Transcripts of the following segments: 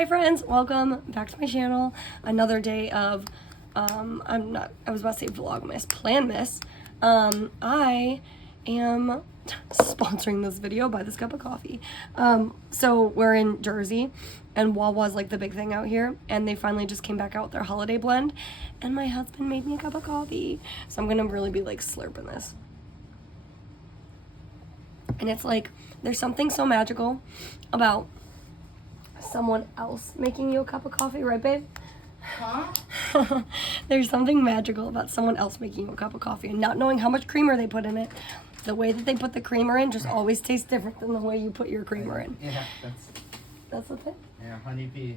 Hi friends, welcome back to my channel. Another day of, I was about to say Vlogmas, Planmas. I am sponsoring this video by this cup of coffee. So we're in Jersey, and Wawa's like the big thing out here, and they finally just came back out with their holiday blend, and my husband made me a cup of coffee. So I'm gonna really be like slurping this. And it's like, there's something so magical about someone else making you a cup of coffee, right, babe? Huh? There's something magical about someone else making you a cup of coffee and not knowing how much creamer they put in it. The way that they put the creamer in just always tastes different than the way you put your creamer in. Yeah, That's the thing? yeah, honeybee.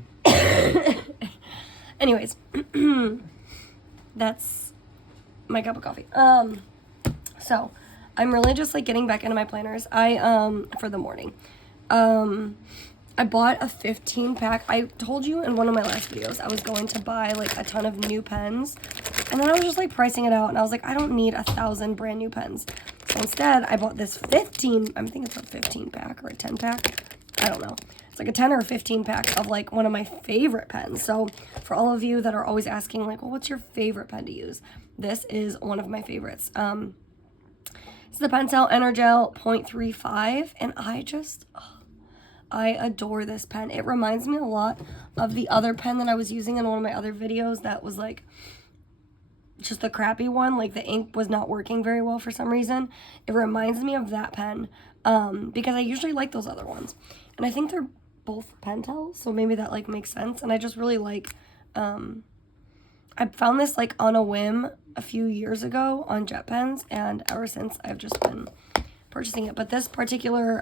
Anyways, that's my cup of coffee. So I'm really just like getting back into my planners. For the morning. I bought a 15 pack. I told you in one of my last videos I was going to buy like a ton of new pens, and then I was just like pricing it out, and I was like, I don't need 1,000 brand new pens. So instead I bought this 15, I think it's a 15 pack or a 10 pack. I don't know. It's like a 10 or a 15 pack of like one of my favorite pens. So for all of you that are always asking like, well, what's your favorite pen to use? This is one of my favorites. It's the Pentel Energel 0.35, and I adore this pen. It reminds me a lot of the other pen that I was using in one of my other videos that was like just the crappy one. Like the ink was not working very well for some reason. It reminds me of that pen because I usually like those other ones. And I think they're both Pentel, so maybe that like makes sense. And I just really like, I found this like on a whim a few years ago on Jet Pens, and ever since I've just been purchasing it. But this particular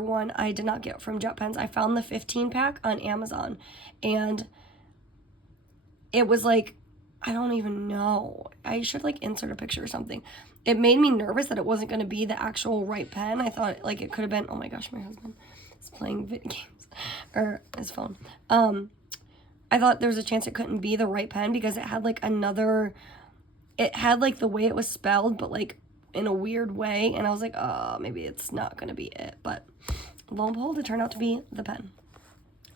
one I did not get from Jet Pens. I found the 15 pack on Amazon, and it was like, I don't even know. I should like insert a picture or something. It made me nervous that it wasn't going to be the actual right pen. I thought like it could have been, oh my gosh, my husband is playing video games, or his phone. I thought there was a chance it couldn't be the right pen because it had like it had like the way it was spelled, but like in a weird way, and I was like, oh, maybe it's not gonna be it. But lo and behold, it turned out to be the pen.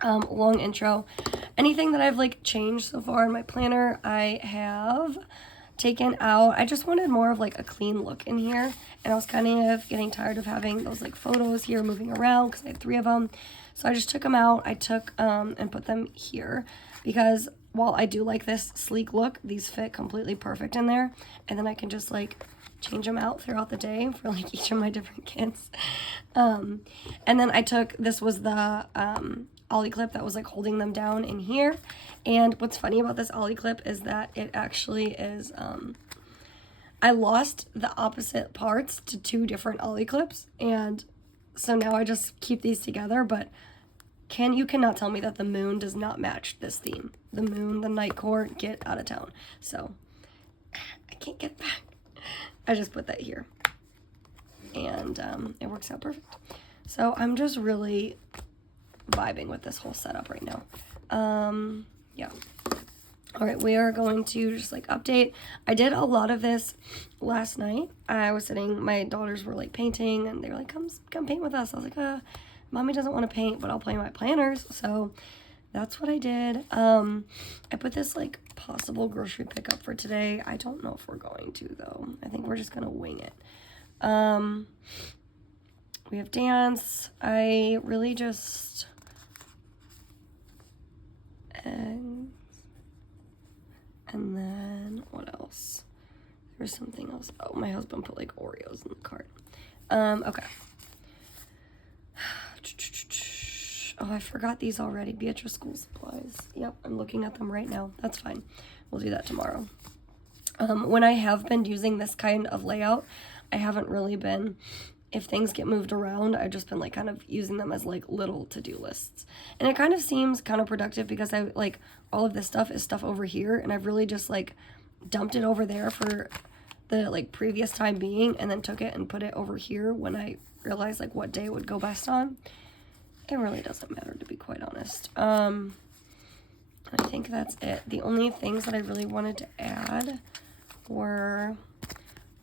Long intro. Anything that I've like changed so far in my planner, I have taken out. I just wanted more of like a clean look in here, and I was kind of getting tired of having those like photos here moving around because I have 3 of them. So I just took them out. I took and put them here because while I do like this sleek look, these fit completely perfect in there, and then I can just like change them out throughout the day for like each of my different kids. And then I took, this was the ollie clip that was like holding them down in here. And what's funny about this ollie clip is that it actually is, I lost the opposite parts to 2 different ollie clips, and so now I just keep these together. But you cannot tell me that the moon does not match this theme. The moon, the night court, get out of town. So I can't get it back. I just put that here, and it works out perfect. So I'm just really vibing with this whole setup right now. Yeah. All right, we are going to just like update. I did a lot of this last night. I was sitting, my daughters were like painting, and they were like, come paint with us. I was like, mommy doesn't want to paint, but I'll play my planners. So that's what I did. I put this like possible grocery pickup for today. I don't know if we're going to though. I think we're just gonna wing it. We have dance. I really just eggs. And then what else? There's something else. Oh, my husband put like Oreos in the cart. Okay. Oh, I forgot these already. Beatrice school supplies. Yep, I'm looking at them right now. That's fine. We'll do that tomorrow. When I have been using this kind of layout, I haven't really been, if things get moved around, I've just been like kind of using them as like little to-do lists. And it kind of seems counterproductive because I like all of this stuff is stuff over here, and I've really just like dumped it over there for the like previous time being, and then took it and put it over here when I realized like what day it would go best on. It really doesn't matter, to be quite honest. I think that's it. The only things that I really wanted to add were,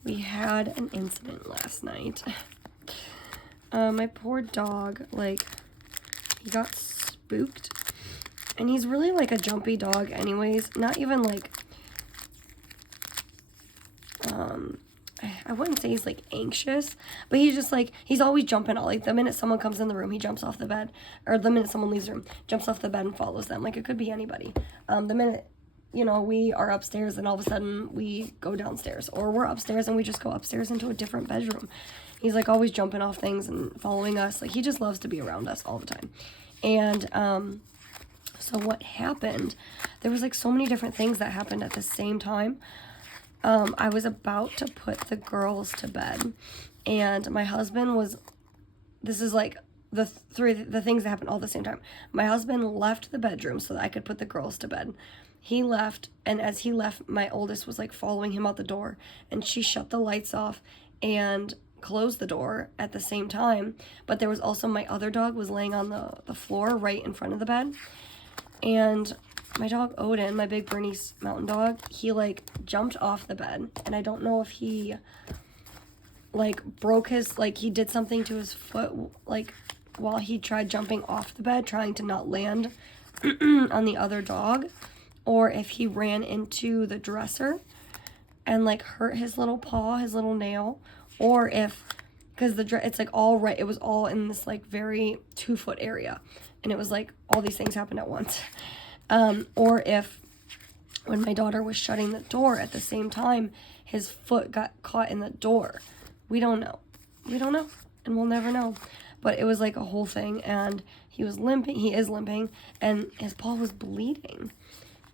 we had an incident last night. My poor dog, like, he got spooked. And he's really like a jumpy dog anyways. Not even like, I wouldn't say he's like anxious, but he's just like, he's always jumping out. Like the minute someone comes in the room, he jumps off the bed. Or the minute someone leaves the room, jumps off the bed and follows them. Like it could be anybody. The minute, you know, we are upstairs and all of a sudden we go downstairs. Or we're upstairs and we just go upstairs into a different bedroom. He's like always jumping off things and following us. Like he just loves to be around us all the time. And so what happened, there was like so many different things that happened at the same time. I was about to put the girls to bed, and my husband was, this is like the things that happened all at the same time. My husband left the bedroom so that I could put the girls to bed. He left, and as he left, my oldest was like following him out the door, and she shut the lights off and closed the door at the same time. But there was also, my other dog was laying on the floor right in front of the bed, and my dog Odin, my big Bernese mountain dog, he like jumped off the bed, and I don't know if he like broke his, like he did something to his foot like while he tried jumping off the bed, trying to not land on the other dog, or if he ran into the dresser and like hurt his little paw, his little nail, or if, because it's like all right, it was all in this like very 2-foot area, and it was like all these things happened at once. Or if when my daughter was shutting the door at the same time, his foot got caught in the door. We don't know. We don't know, and we'll never know. But it was like a whole thing, and he was limping. He is limping, and his paw was bleeding,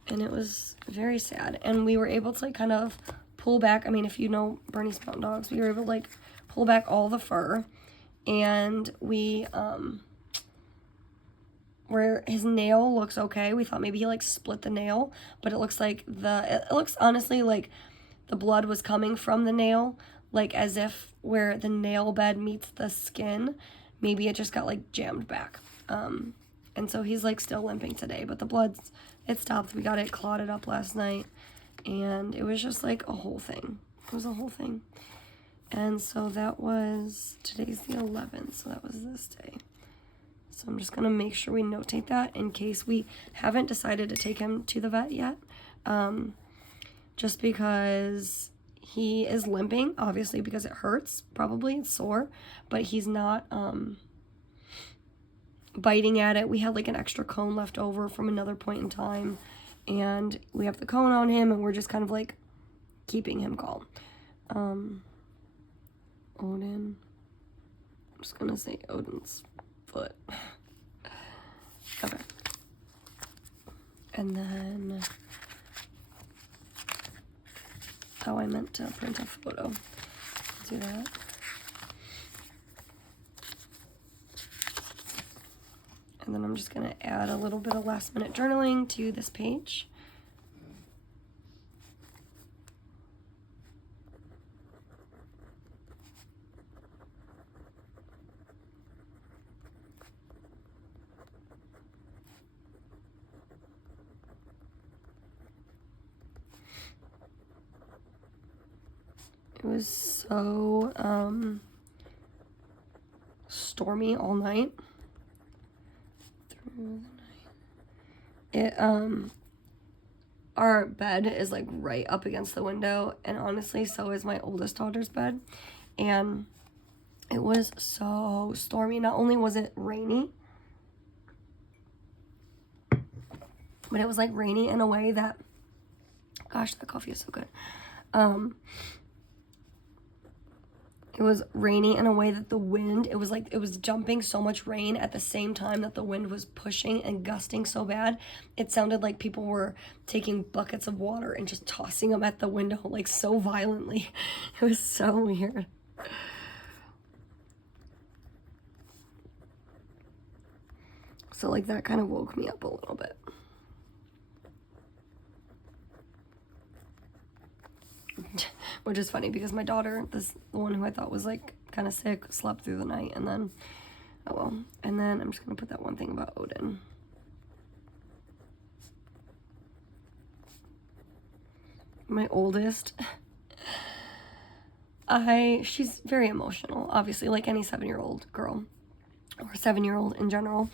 and it was very sad. And we were able to like kind of pull back. I mean, if you know Bernese mountain dogs, we were able to like pull back all the fur, and we where his nail looks okay. We thought maybe he like split the nail, but it looks like it looks honestly like the blood was coming from the nail, like as if where the nail bed meets the skin, maybe it just got like jammed back. And so he's like still limping today, but the blood's, it stopped. We got it clotted up last night, and it was just like a whole thing. It was a whole thing. And so that was, today's the 11th, so that was this day. So I'm just going to make sure we notate that in case we haven't decided to take him to the vet yet. Just because he is limping, obviously, because it hurts, probably, it's sore, but he's not biting at it. We had like an extra cone left over from another point in time, and we have the cone on him, and we're just kind of like keeping him calm. Odin. I'm just going to say Odin's foot. Okay. And then, oh, I meant to print a photo. Let's do that. And then I'm just going to add a little bit of last minute journaling to this page. It was so stormy all night. Through the night. It our bed is like right up against the window, and honestly so is my oldest daughter's bed, and it was so stormy. Not only was it rainy, but it was like rainy in a way that, gosh, that coffee is so good. It was rainy in a way that the wind, it was like, it was jumping so much rain at the same time that the wind was pushing and gusting so bad. It sounded like people were taking buckets of water and just tossing them at the window, like so violently. It was so weird. So like that kind of woke me up a little bit. Which is funny because my daughter, the one who I thought was like kind of sick, slept through the night, and then, oh well. And then I'm just gonna put that one thing about Odin. My oldest, she's very emotional, obviously, like any 7-year-old girl. or 7-year-old in general.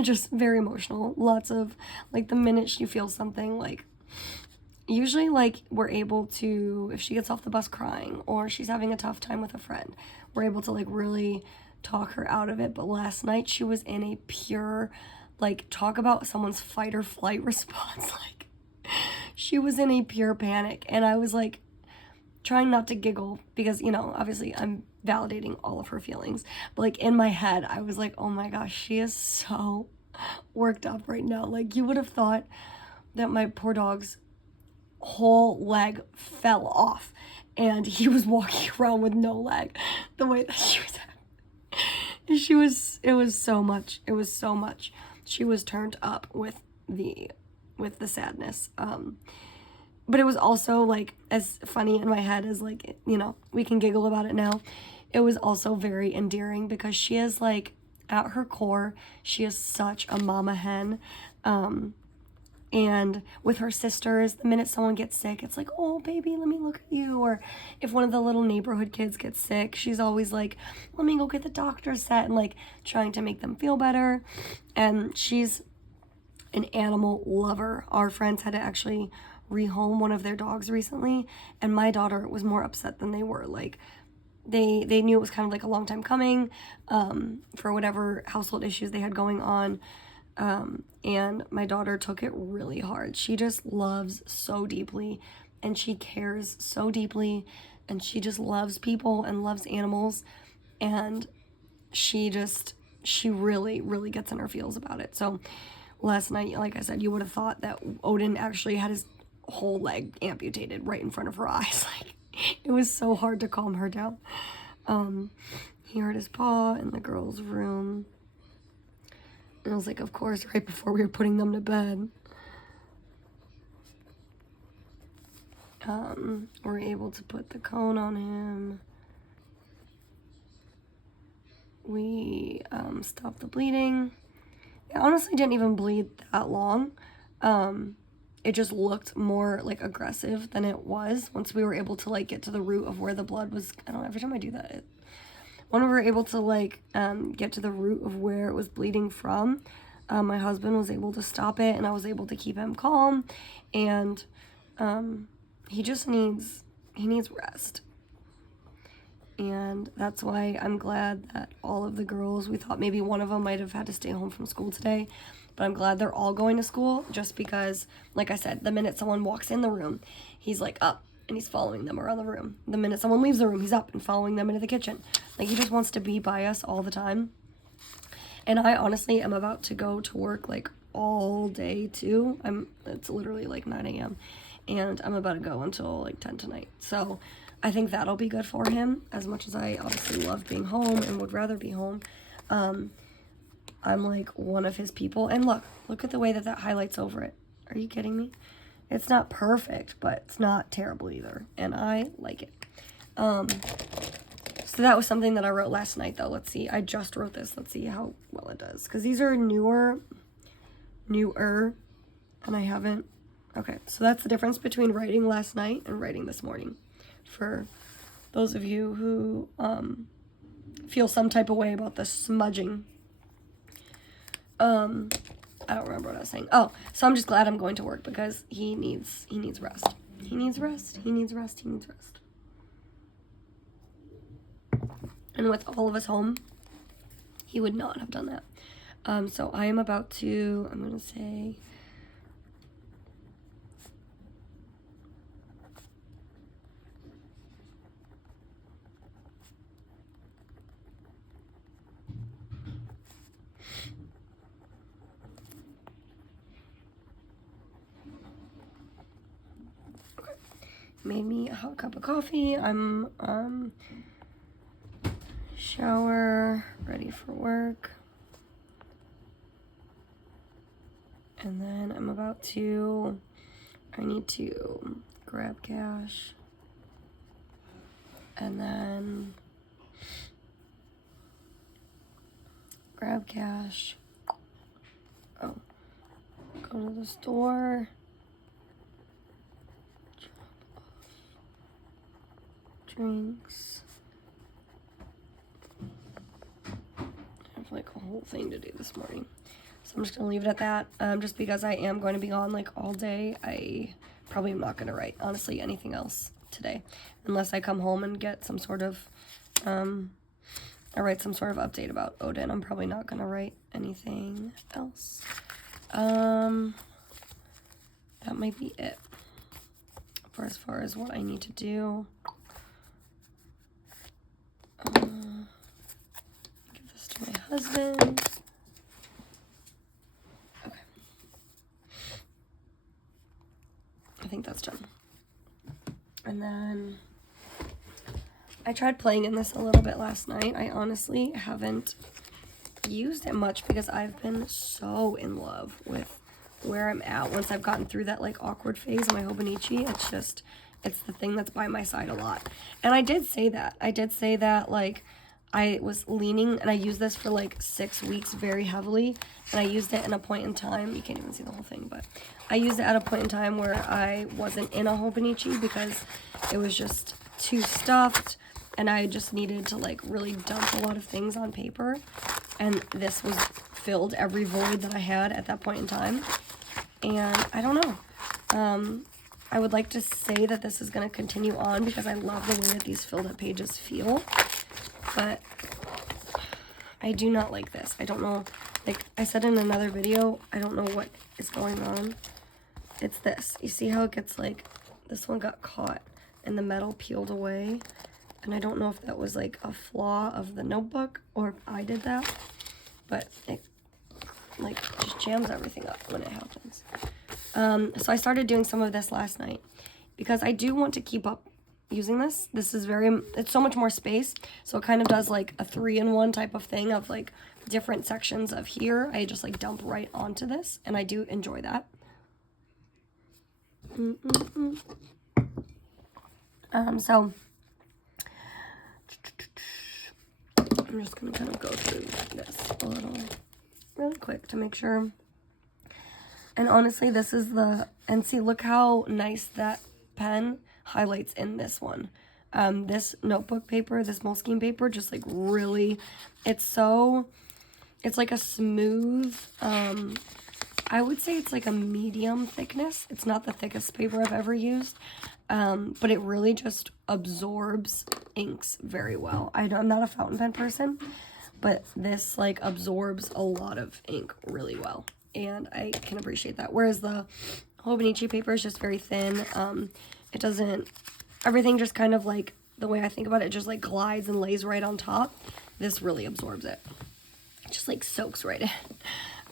Just very emotional. Lots of, like, the minute she feels something, like, usually, like, we're able to, if she gets off the bus crying or she's having a tough time with a friend, we're able to, like, really talk her out of it. But last night she was in a pure, like, talk about someone's fight or flight response. Like, she was in a pure panic, and I was, like, trying not to giggle because, you know, obviously I'm validating all of her feelings, but, like, in my head I was like, oh my gosh, she is so worked up right now. Like, you would have thought that my poor dog's whole leg fell off and he was walking around with no leg, the way that she was it was so much. She was turned up with the sadness. But it was also, like, as funny in my head as, like, you know, we can giggle about it now. It was also very endearing because she is, like, at her core, she is such a mama hen. And with her sisters, the minute someone gets sick, it's like, oh, baby, let me look at you. Or if one of the little neighborhood kids gets sick, she's always like, let me go get the doctor's set, and, like, trying to make them feel better. And she's an animal lover. Our friends had to actually rehome one of their dogs recently, and my daughter was more upset than they were. Like, they knew it was kind of like a long time coming, for whatever household issues they had going on, and my daughter took it really hard. She just loves so deeply, and she cares so deeply, and she just loves people and loves animals, and she really, really gets in her feels about it. So last night, like I said, you would have thought that Odin actually had his whole leg amputated right in front of her eyes. Like, it was so hard to calm her down. He hurt his paw in the girls' room. And I was like, of course, right before we were putting them to bed. We're able to put the cone on him. We stopped the bleeding. It honestly didn't even bleed that long. It just looked more, like, aggressive than it was once we were able to, like, get to the root of where the blood was. I don't know, every time I do that, when we were able to, like, get to the root of where it was bleeding from, my husband was able to stop it, and I was able to keep him calm, and he just needs rest. And that's why I'm glad that all of the girls, we thought maybe one of them might have had to stay home from school today, but I'm glad they're all going to school, just because, like I said, the minute someone walks in the room, he's, like, up, and he's following them around the room. The minute someone leaves the room, he's up and following them into the kitchen. Like, he just wants to be by us all the time. And I honestly am about to go to work, like, all day, too. It's literally, like, 9 a.m., and I'm about to go until, like, 10 tonight. So I think that'll be good for him, as much as I obviously love being home and would rather be home. I'm, like, one of his people. And look at the way that highlights over it. Are you kidding me? It's not perfect, but it's not terrible either. And I like it. So that was something that I wrote last night, though. Let's see. I just wrote this. Let's see how well it does. Because these are newer. And I haven't. Okay, so that's the difference between writing last night and writing this morning. For those of you who feel some type of way about the smudging. I don't remember what I was saying. Oh, so I'm just glad I'm going to work because he needs rest. He needs rest. And with all of us home, he would not have done that. So I am about to, I'm going to say, made me a hot cup of coffee. I'm shower, ready for work. And then I'm about to, I need to grab cash. And then grab cash. Oh, go to the store. Drinks. I have like a whole whole thing to do this morning. So I'm just going to leave it at that. Just because I am going to be on like all day, I probably am not going to write, honestly, anything else today. Unless I come home and get some sort of, I write some sort of update about Odin. I'm probably not going to write anything else. That might be it for as far as what I need to do. Give this to my husband. Okay. I think that's done. And then I tried playing in this a little bit last night. I honestly haven't used it much because I've been so in love with where I'm at once I've gotten through that like awkward phase of my Hobonichi. It's the thing that's by my side a lot. And I did say that like I was leaning, and I used this for like 6 weeks very heavily, and I used it in a point in time, you can't even see the whole thing, but I used it at a point in time where I wasn't in a Hobonichi because it was just too stuffed, and I just needed to like really dump a lot of things on paper, and this was filled every void that I had at that point in time. And I don't know, I would like to say that this is going to continue on because I love the way that these filled up pages feel, but I do not like this. I don't know, like I said in another video, I don't know what is going on. It's this. You see how it gets like, this one got caught and the metal peeled away, and I don't know if that was like a flaw of the notebook or if I did that, but it like just jams everything up when it happens. So I started doing some of this last night because I do want to keep up using this. This is it's so much more space, so it kind of does like a 3-in-1 type of thing of like different sections of here. I just like dump right onto this, and I do enjoy that. So I'm just gonna kind of go through this a little really quick to make sure. And honestly, this is and see, look how nice that pen highlights in this one. This notebook paper, this Moleskine paper, just like really, it's like a smooth, I would say it's like a medium thickness. It's not the thickest paper I've ever used, but it really just absorbs inks very well. I'm not a fountain pen person, but this like absorbs a lot of ink really well, and I can appreciate that. Whereas the Hobonichi paper is just very thin. It doesn't, everything just kind of like, the way I think about it, just like glides and lays right on top. This really absorbs it. It just like soaks right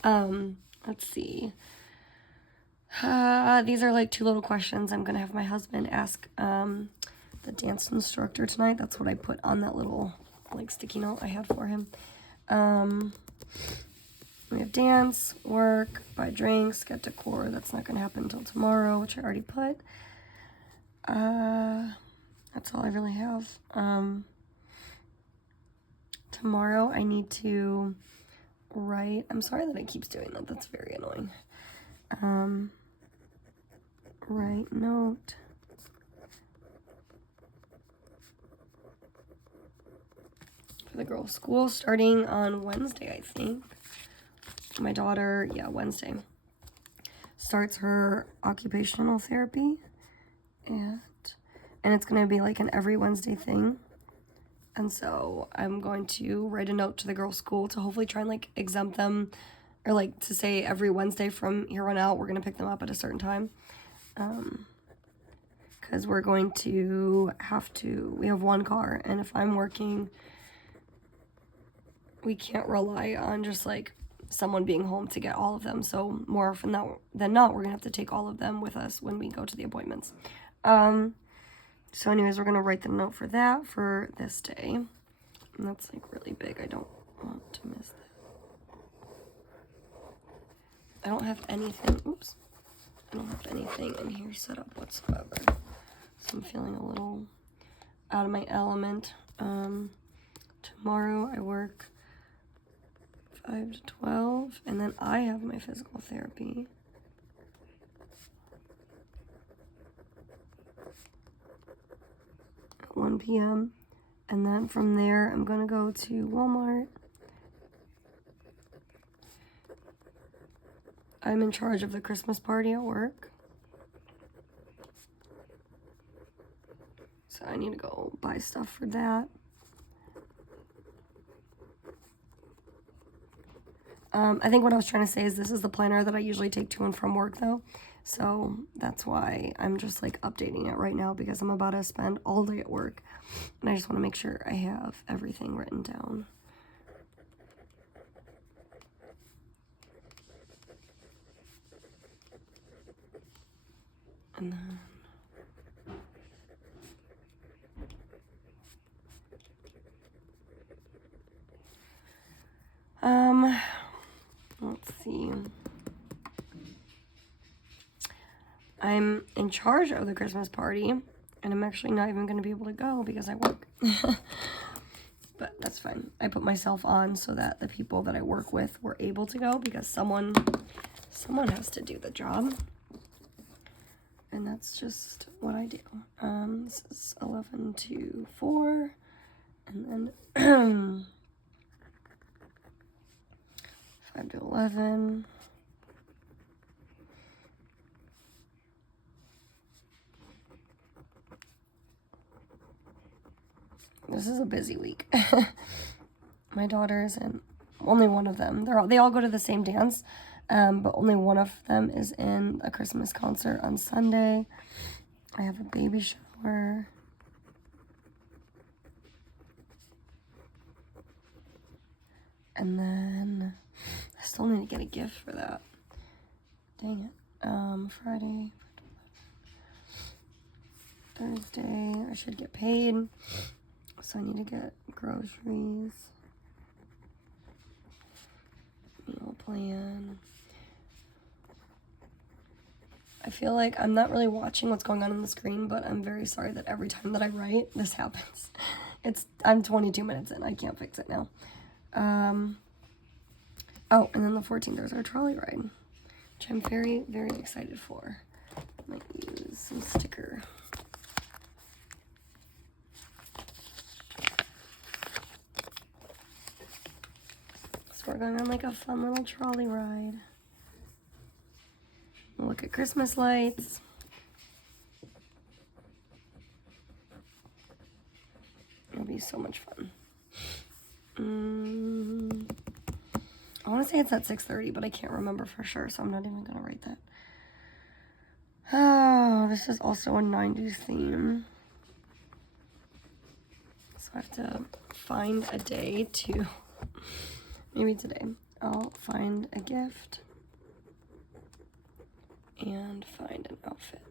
in. Let's see. These are like 2 little questions I'm gonna have my husband ask the dance instructor tonight. That's what I put on that little like sticky note I had for him. We have dance, work, buy drinks, get decor. That's not gonna happen until tomorrow, which I already put. That's all I really have. Tomorrow I need to write. I'm sorry that it keeps doing that. That's very annoying. Write note. For the girls' school starting on Wednesday, I think. My daughter, yeah, Wednesday, starts her occupational therapy, and it's going to be like an every Wednesday thing. And so I'm going to write a note to the girls' school to hopefully try and like exempt them, or like to say every Wednesday from here on out, we're going to pick them up at a certain time. Because we're going to we have 1 car, and if I'm working, we can't rely on just like someone being home to get all of them. So more often than not, we're going to have to take all of them with us when we go to the appointments. So anyways, we're going to write the note for that for this day. And that's like really big. I don't want to miss that. I don't have anything, oops. I don't have anything in here set up whatsoever. So I'm feeling a little out of my element. Tomorrow I work 5 to 12, and then I have my physical therapy. At 1 p.m. And then from there, I'm going to go to Walmart I'm in charge of the Christmas party at work. So I need to go buy stuff for that. I think what I was trying to say is this is the planner that I usually take to and from work though. So that's why I'm just like updating it right now, because I'm about to spend all day at work and I just want to make sure I have everything written down. And then let's see. I'm in charge of the Christmas party, and I'm actually not even going to be able to go because I work. But that's fine. I put myself on so that the people that I work with were able to go, because someone has to do the job. And that's just what I do. This is 11 to 4, and then 5 to 11. This is a busy week. My daughters, and only one of them, they all go to the same dance, but only one of them is in a Christmas concert on Sunday. I have a baby shower. And then I still need to get a gift for that. Dang it. Friday, Thursday, I should get paid. So I need to get groceries, meal plan. I feel like I'm not really watching what's going on the screen, but I'm very sorry that every time that I write, this happens. I'm 22 minutes in. I can't fix it now. Oh, and then the 14th, there's our trolley ride, which I'm very, very excited for. Might use some sticker. So we're going on like a fun little trolley ride. Look at Christmas lights. It'll be so much fun. I want to say it's at 6:30, but I can't remember for sure, so I'm not even going to write that. Oh, this is also a 90s theme. So I have to find a day to, maybe today, I'll find a gift and find an outfit.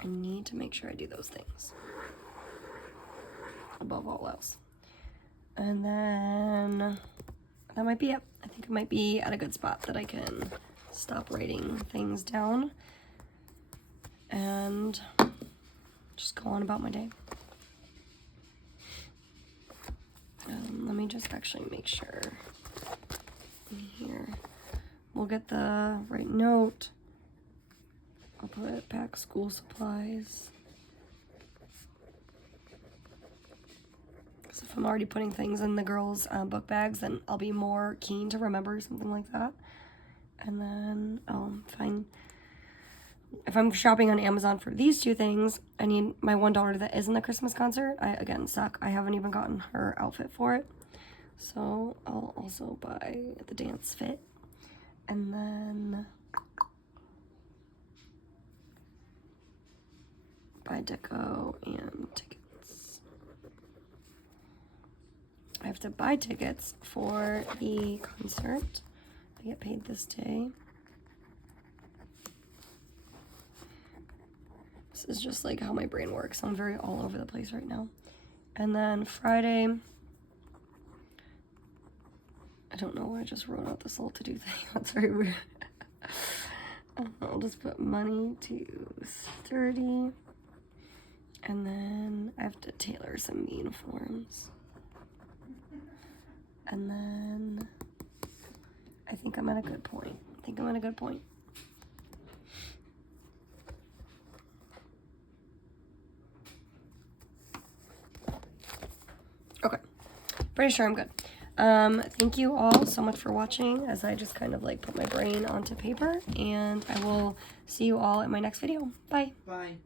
I need to make sure I do those things above all else. And then that might be it. I think I might be at a good spot that I can stop writing things down and just go on about my day. Let me just actually make sure in here. We'll get the right note. I'll put pack school supplies. Because if I'm already putting things in the girls' book bags, then I'll be more keen to remember something like that. And then, fine. If I'm shopping on Amazon for these two things, I need my one daughter that is in the Christmas concert. Again, suck. I haven't even gotten her outfit for it. So I'll also buy the dance fit. And then buy deco and tickets. I have to buy tickets for the concert. I get paid this day. This is just like how my brain works. I'm very all over the place right now. And then Friday, I don't know why I just wrote out this little to-do thing. That's very weird. I'll just put money to sturdy. And then I have to tailor some uniforms. And then I think I'm at a good point. Okay, pretty sure I'm good. Thank you all so much for watching as I just kind of like put my brain onto paper, and I will see you all in my next video. Bye. Bye.